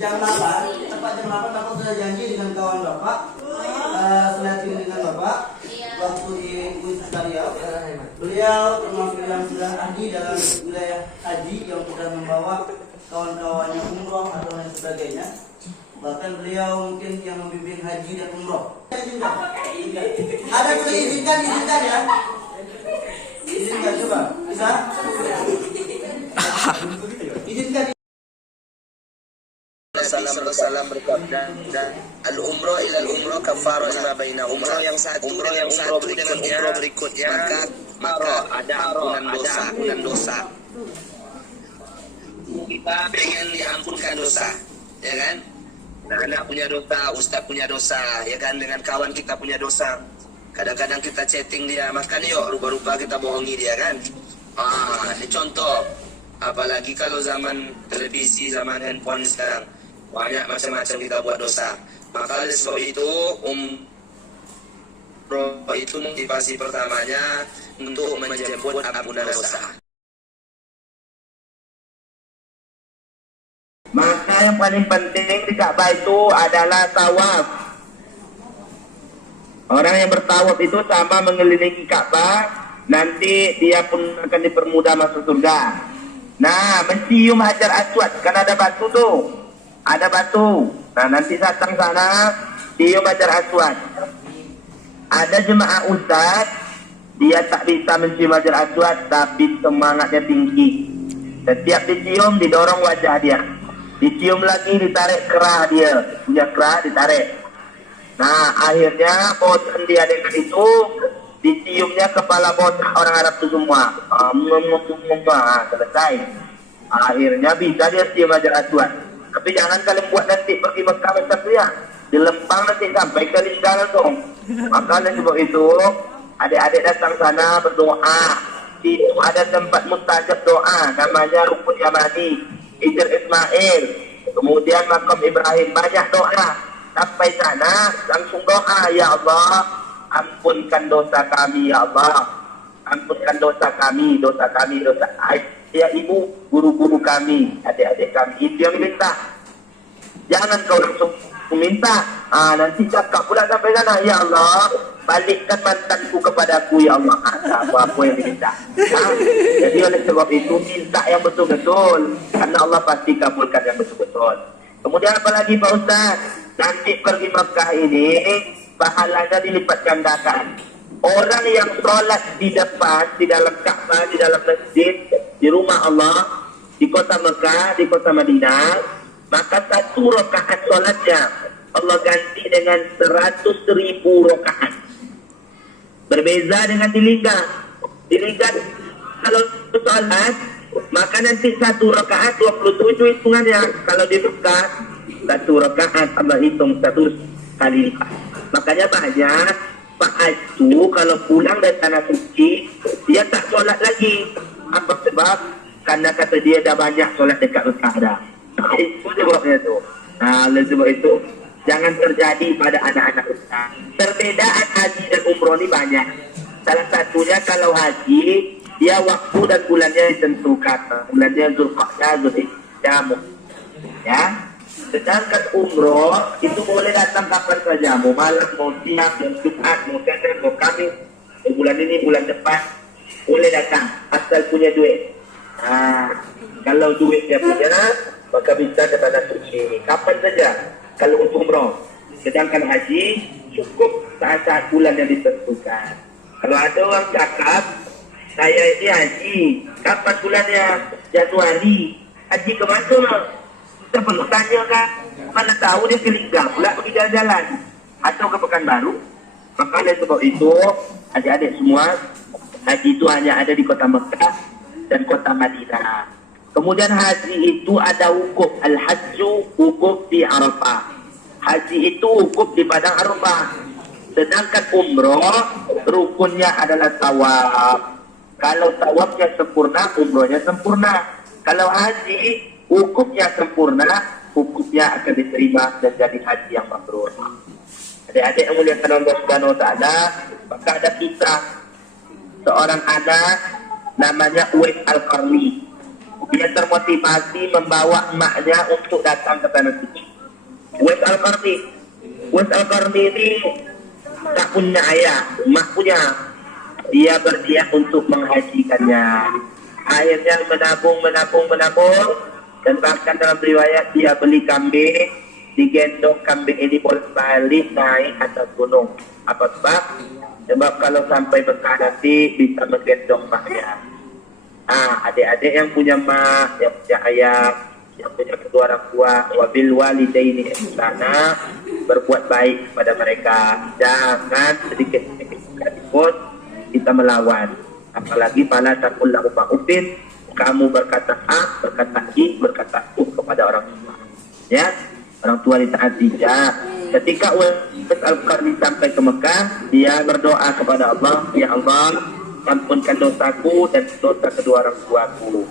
jam 8 aku sudah janji dengan kawan Bapak, seleting dengan Bapak waktu di Wisata Riau. Beliau termasuk yang sudah haji dalam wilayah haji, yang sudah membawa kawan-kawannya umroh atau lain sebagainya. Bahkan beliau mungkin yang membimbing haji dan umroh. Ada boleh izinkan ya. Izinkan coba, bisa? Izinkan. Salam bersabda dan al-umrah ila al-umrah kafarah lima baina umrah yang satu berikutnya maka ada ampunan dosa. Kita pengen diampunkan dosa, ya kan? Anak punya dosa, ustaz punya dosa, ya kan? Dengan kawan kita punya dosa. Kadang-kadang kita chatting dia, makan yuk, rupa-rupa kita bohongi dia kan? Ini contoh. Apalagi kalau zaman televisi, zaman handphone sekarang, banyak macam-macam kita buat dosa. Maka oleh sebab itu umroh itu motivasi pertamanya untuk menjemput ampunan dosa. Maka yang paling penting di Ka'bah itu adalah tawaf. Orang yang bertawaf itu sama mengelilingi Ka'bah, nanti dia pun akan dipermudah masuk surga. Nah, mencium Hajar Aswad, kan ada batu tuh. Ada batu. Nah, nanti datang sana, cium Hajar Aswad. Ada jemaah ustaz, dia tak bisa mencium Hajar Aswad, tapi semangatnya tinggi. Setiap dicium, didorong wajah dia. Dicium lagi, ditarik kerah dia. Punya kerah, ditarik. Nah, akhirnya bosan dia dengan itu, diciumnya kepala botak orang Arab itu semua. Selesai. Akhirnya bisa dia cium Hajar Aswad. Tapi jangan kalian buat nanti pergi Mekah macam tu ya. Dilempang nanti sampai ke tinggal tu. Maka oleh sebab itu, adik-adik datang sana berdoa. Itu ada tempat mustajab doa, namanya Rukun Yamani, Hijr Ismail, kemudian Makam Ibrahim, banyak doa. Sampai sana langsung doa, ya Allah, ampunkan dosa kami, ya Allah, ampunkan dosa kami, dosa ya ibu, guru-guru kami, adik-adik kami. Itu yang minta. Jangan kau langsung minta, nanti cakap pula sampai sana, ya Allah, balikkan mantanku kepadaku, ya Allah. Apa yang diminta. Jadi oleh sebab itu minta yang betul-betul, karena Allah pasti kabulkan yang betul-betul. Kemudian apalagi Pak Ustaz, nanti pergi Makkah ini pahalanya dilipat gandakan. Orang yang sholat di depan, di dalam Ka'bah, di dalam masjid, di rumah Allah, di kota Mekah, di kota Madinah, maka 1 rakaat sholatnya Allah ganti dengan 100.000 rakaat. Berbeza dengan di Lingga. Di Lingga kalau sholat, maka nanti 1 rakaat 27 hitungannya. Kalau di Mekah 1 rakaat Allah hitung 100 kali lipat. Makanya banyak Pak Astu kalau pulang dari tanah suci, dia tak sholat lagi. Apa sebab? Karena kata dia dah banyak sholat dekat Mekah dah. Itu sebabnya tu. Nah, oleh sebab itu jangan terjadi pada anak-anak kita. Perbedaan haji dan umroh ni banyak. Salah satunya kalau haji, dia waktu dan bulannya ditentukan. Bulannya Zulqa'dah, Zulhijjah, ya. Sedangkan umroh itu boleh datang kapan saja, mau malam, mau siang, mau Jumat, mau Senin, mau Kamis, bulan ini, bulan depan, boleh datang asal punya duit. Kalau duit dia punya, maka bisa ke tanah suci kapan saja. Kalau untuk umroh, sedangkan haji cukup saat bulan yang ditentukan. Kalau ada orang cakap, saya ini haji, kapan bulannya? Januari. Haji ke mana? Kita perlu tanya kan, mana tahu dia ke Lingga pula pergi jalan-jalan atau ke Pekanbaru. Maka oleh sebab itu, adik-adik semua, haji itu hanya ada di kota Mekah dan kota Madinah. Kemudian haji itu ada wukuf, al-hajju wukuf di Arafah. Haji itu wukuf di Padang Arafah. Sedangkan umroh rukunnya adalah tawaf. Kalau tawafnya sempurna, umrohnya sempurna. Kalau haji wukufnya sempurna, wukufnya akan diterima dan jadi haji yang mabrur. Adik-adik yang muliakan Allah Subhanahu wa taala, maka ada kisah seorang anak namanya Uwais Al-Qarni. dia termotivasi membawa emaknya untuk datang ke tanah suci. Uwais Al-Qarni ini tak punya ayah, emak punya. Dia berniat untuk menghajikannya. Akhirnya menabung, dan bahkan dalam riwayat dia beli kambing, digendong kambing ini bolak-balik naik atas gunung. Apa sebab? Sebab kalau sampai Mekah nanti bisa menggendong maknya. Adik-adik yang punya mak, yang punya ayah, yang punya kedua orang tua, wabil walidaini ihsana, berbuat baik kepada mereka. Jangan sedikit-sedikit sekalipun kita melawan. Apalagi pala takul lahu ma'ufin, kamu berkata A, berkata I, berkata U kepada orang tua. Ya, orang tua ditaati. Ya. Ketika Uwais Al-Qarni sampai ke Mekah, dia berdoa kepada Allah, ya Allah, ampunkan dosaku dan dosa kedua orang tuaku.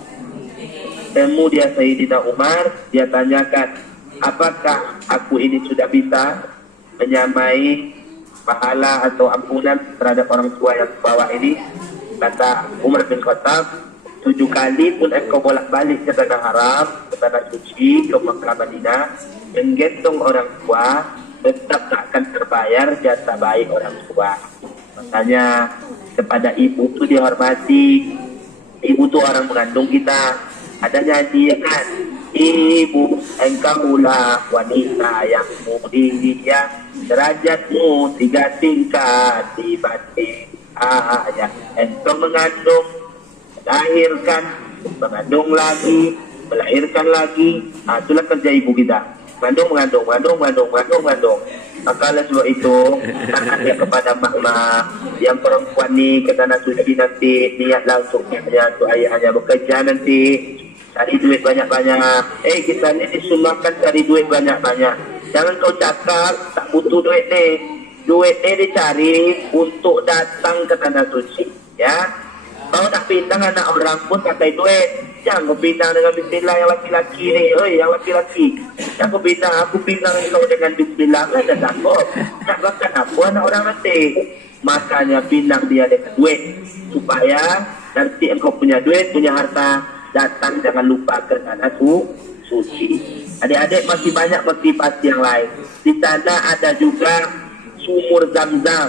Temu dia Sayyidina Umar, dia tanyakan, apakah aku ini sudah bisa menyamai pahala atau ampunan terhadap orang tua yang bawah ini? Kata Umar bin Khattab, 7 kali pun engkau bolak-balik ke tanah haram, ke tanah suci, ke Mekah Madinah, menggendong orang tua, tetap tak akan terbayar jasa baik orang tua. Makanya kepada ibu itu dihormati. Ibu itu orang mengandung kita. Ada nyanyi kan, ibu engkaulah wanita yang mulia, derajatmu 3 tingkat dibanding ayah. Engkau mengandung, melahirkan, mengandung lagi, melahirkan lagi. Itulah kerja ibu kita. Mengandung. Maka oleh sebab itu, anaknya kepada mak-mak yang perempuan ni ke tanah suci nanti, niat langsung untuk ayahnya bekerja nanti, cari duit banyak-banyak. Kita ni disumbangkan cari duit banyak-banyak. Jangan kau cakap tak butuh duit ni. Duit ni dicari untuk datang ke tanah suci. Ya, kau nak pindang anak orang pun pakai duit. Jangan kau pindang dengan bismillah yang laki-laki ni. Yang laki-laki. Jangan kau pindang. Aku pindang kau dengan bismillah. Ada takut. Nak makan apa anak orang nanti. Makanya pindang dia dengan duit. Supaya nanti engkau punya duit, punya harta, datang jangan lupa ke tanah suci. Adik-adik masih banyak motivasi yang lain. Di sana ada juga sumur Zam-Zam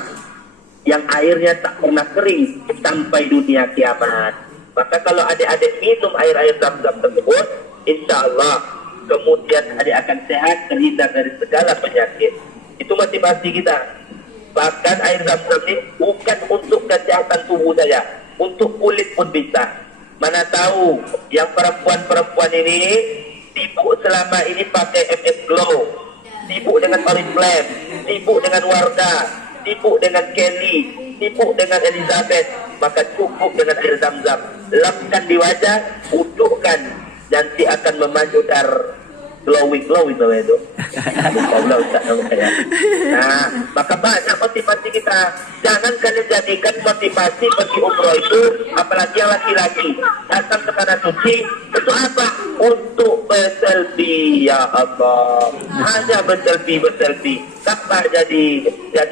yang airnya tak pernah kering sampai dunia kiamat. Maka kalau adik-adik minum air-air Zam-Zam tersebut, insya Allah kemudian adik akan sehat, terhindar dari segala penyakit. Itu motivasi kita. Bahkan air Zam-Zam ini bukan untuk kesehatan tubuh saja, untuk kulit pun bisa. Mana tahu yang perempuan-perempuan ini sibuk selama ini pakai MS Glow, sibuk dengan Oriflame, sibuk dengan Wardah, sibuk dengan Kelly, sibuk dengan Elizabeth. Maka cukup dengan air Zam-Zam, lapkan di wajah, udukkan, nanti akan memanjukkan glowing itu. Nah, maka banyak motivasi kita. Jangan kalian jadikan motivasi pergi umroh itu, apalagi yang laki-laki datang ke tanah suci itu apa? Untuk berselfie, ya Allah. Hanya berselfie. Tanpa jadi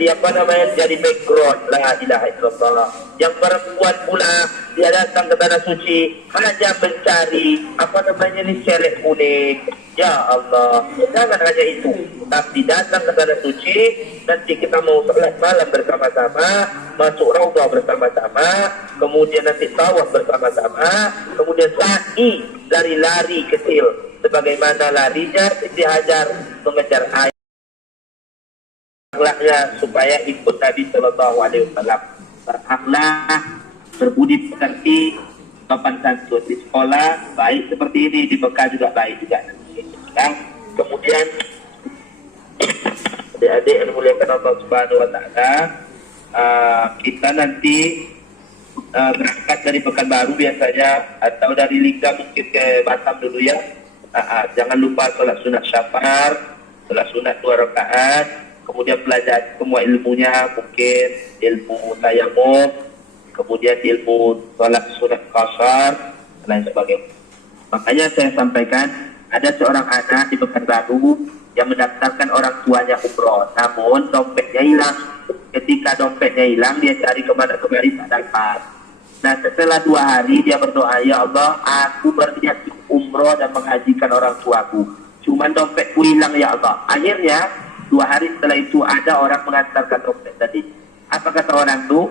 apa namanya, jadi background. La ilaha illallah. Yang perempuan pula dia datang ke tanah suci hanya mencari apa namanya ini selek kuning. Ya Allah, jangan hanya itu, tapi datang ke tanah suci, nanti kita mau salat malam bersama-sama, masuk raudhah bersama-sama, kemudian nanti tawaf bersama-sama, kemudian sa'i, lari-lari kecil, sebagaimana larinya Siti Hajar mengejar air. Akhlaknya supaya ikut Nabi Sallallahu Alaihi Wasallam, berakhlak, berbudi pekerti, sopan santun. Di sekolah baik seperti ini, di Mekah juga baik juga. Nah, kemudian adik-adik yang dimuliakan Allah Subhanahu Wa Taala, kita nanti berangkat dari Pekanbaru biasanya, atau dari Lingga mungkin ke Batam dulu ya. Jangan lupa sholat sunat syafar, sholat sunat 2 rakaat, kemudian belajar semua ilmunya, mungkin ilmu tayamum, kemudian ilmu sholat sunat qasar, dan lain sebagainya. Makanya saya sampaikan, ada seorang anak di Pekanbaru yang mendaftarkan orang tuanya umroh, namun dompetnya hilang. Ketika dompetnya hilang, dia cari kemana kemari tak dapat. Nah setelah 2 hari dia berdoa, ya Allah, aku berniat umroh dan menghajikan orang tuaku. Cuman dompetku hilang ya Allah. Akhirnya 2 hari setelah itu ada orang mengantarkan dompet. Jadi apa kata orang itu?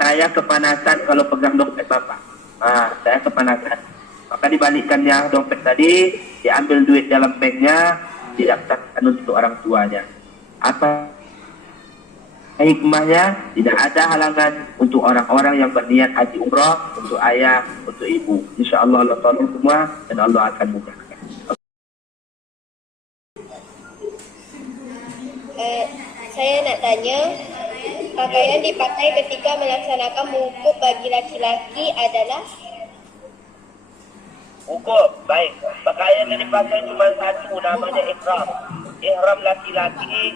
Saya kepanasan kalau pegang dompet bapak. Saya kepanasan. Maka dibalikkannya dompet tadi, diambil duit dalam banknya, didaftarkan untuk orang tuanya. Apa hikmahnya? Tidak ada halangan untuk orang-orang yang berniat haji umrah, untuk ayah, untuk ibu. Insya Allah Allah tolong semua dan Allah akan mudahkan. Saya nak tanya, pakaian dipakai ketika melaksanakan wukuf bagi laki-laki adalah? Wukuf, baik. Pakaian yang dipakai cuma satu, namanya ihram. Ihram laki-laki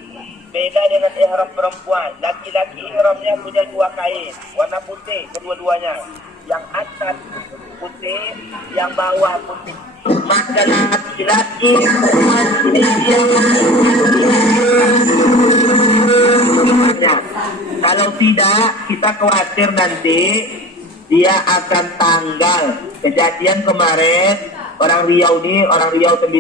beda dengan ihram perempuan. Laki-laki ihramnya punya 2 kain, warna putih kedua-duanya. Yang atas putih, yang bawah putih. Maka laki-laki kalau tidak, kita khawatir nanti dia akan tanggal. Kejadian kemarin orang Riau 9,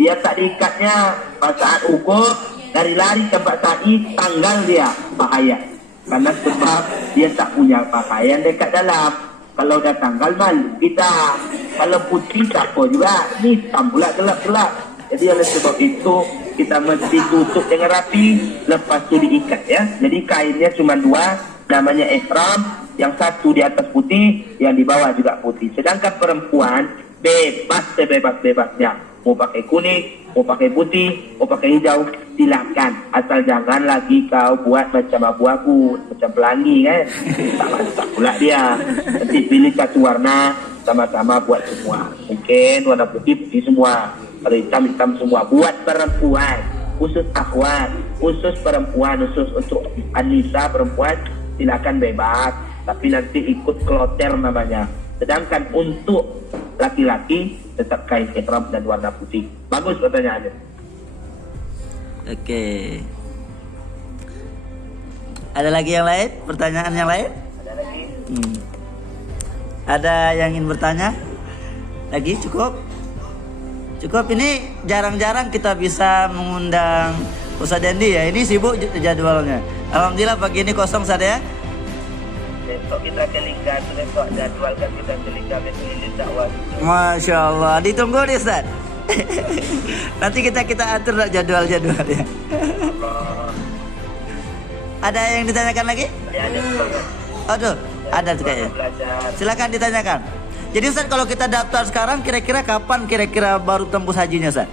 dia tak diikatnya pada saat ukur, lari-lari tempat tadi, tanggal dia, bahaya. Karena sebab dia tak punya pakaian dekat dalam. Kalau dah tanggal malu kita. Kalau putih tak apa juga, hitam pula gelap-gelap. Jadi oleh sebab itu kita mesti tutup dengan rapi, lepas tu diikat ya. Jadi kainnya cuma 2, namanya ihram. Yang satu di atas putih, yang di bawah juga putih. Sedangkan perempuan bebas sebebas-bebasnya. Mau pakai kuning, mau pakai putih, mau pakai hijau, silakan. Asal jangan lagi kau buat macam abu aku, macam pelangi kan. Tak masak pula dia. Nanti pilih satu warna, sama-sama buat semua. Mungkin warna putih semua, hitam semua. Buat perempuan, khusus akhwat, khusus perempuan, khusus untuk Anissa perempuan, silakan bebas. Tapi nanti ikut kloter namanya. Sedangkan untuk laki-laki tetap kain ihram dan warna putih. Bagus pertanyaannya. Oke. Ada lagi yang lain? Pertanyaan yang lain? Ada lagi? Ada yang ingin bertanya? Lagi cukup? Cukup, ini jarang-jarang kita bisa mengundang Ustadz Dendi ya. Ini sibuk jadwalnya. Alhamdulillah pagi ini kosong Ustadz ya. Besok kita kelingkan, besok jadwalkan kita kelingkan besok dakwah. Masya Allah, ditunggu nih Ustaz. Nanti kita atur jadwal-jadwalnya. Ada yang ditanyakan lagi? Ya, ada juga. Aduh, ada tuh kayaknya. Silakan ditanyakan. Jadi Ustaz, kalau kita daftar sekarang, kira-kira kapan baru tembus hajinya Ustaz?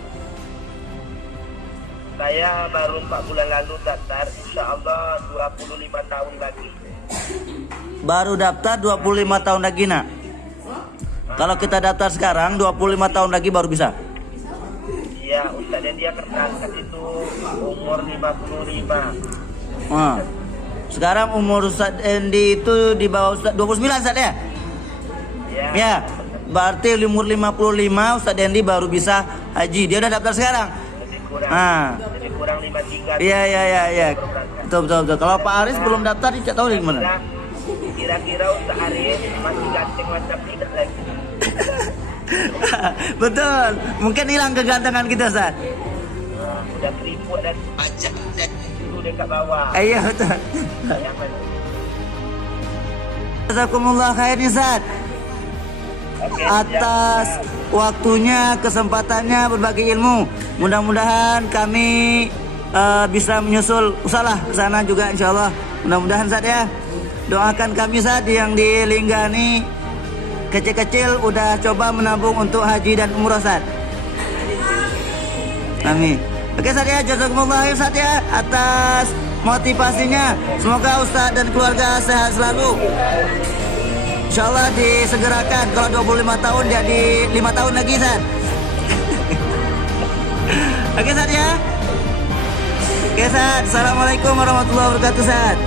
Saya baru 4 bulan lalu daftar, insya Allah 25 tahun lagi. Baru daftar 25 tahun lagi nak. Kalau kita daftar sekarang 25 tahun lagi baru bisa. Iya, Ustaz dan dia berangkat itu umur 55. Sekarang umur Ustaz Dendi itu di bawah Ustaz 29 Ustaz ya? Iya. Ya. Berarti umur 55 Ustaz Dendi baru bisa haji. Dia udah daftar sekarang. Lebih kurang 53. Iya. Betul. Kalau Pak Aris belum daftar, tidak tahu di mana. Kira-kira Ustaz Aris masih ganteng macam tidak lagi. Betul. Mungkin hilang kegantengan kita Ustaz. Udah keriput dan pajak dan dulu dekat bawah. Iya betul. Jazakumullah khair Ustaz. Atas waktunya, kesempatannya berbagi ilmu. Mudah-mudahan kami bisa menyusul usahalah ke sana juga insyaallah. Mudah-mudahan Ustaz ya. Doakan kami Ustaz yang di Linggani kecil-kecil udah coba menabung untuk haji dan umrah Ustaz. Amin. Oke Ustaz ya, jazakumullah Ustaz ya atas motivasinya. Semoga Ustaz dan keluarga sehat selalu. Insyaallah disegerakan kalau 25 tahun jadi 5 tahun lagi Ustaz. Oke Ustaz ya. Oke Ustaz, assalamualaikum warahmatullahi wabarakatuh Ustaz.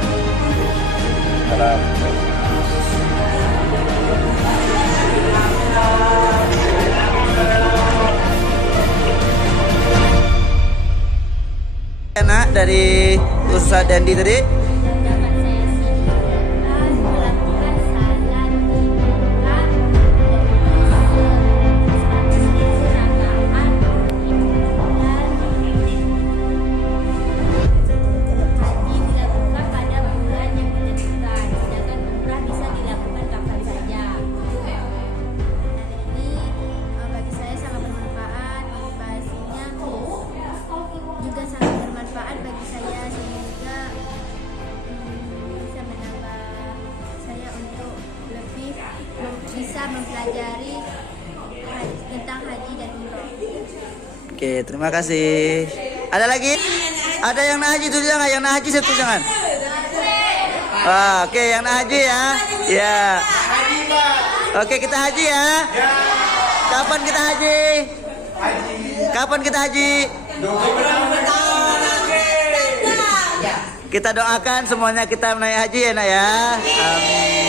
Enak dari Ustaz Dendi tadi. bisa mempelajari tentang haji dan umroh. Oke, terima kasih. Ada lagi? Ada yang nak haji tuh jangan, yang nak haji satu jangan. Oke, yang nak haji ya. Ya. Oke, kita haji ya. Kapan kita haji? Kapan kita haji? Kita doakan semuanya kita menaik haji ya nak ya. Amin.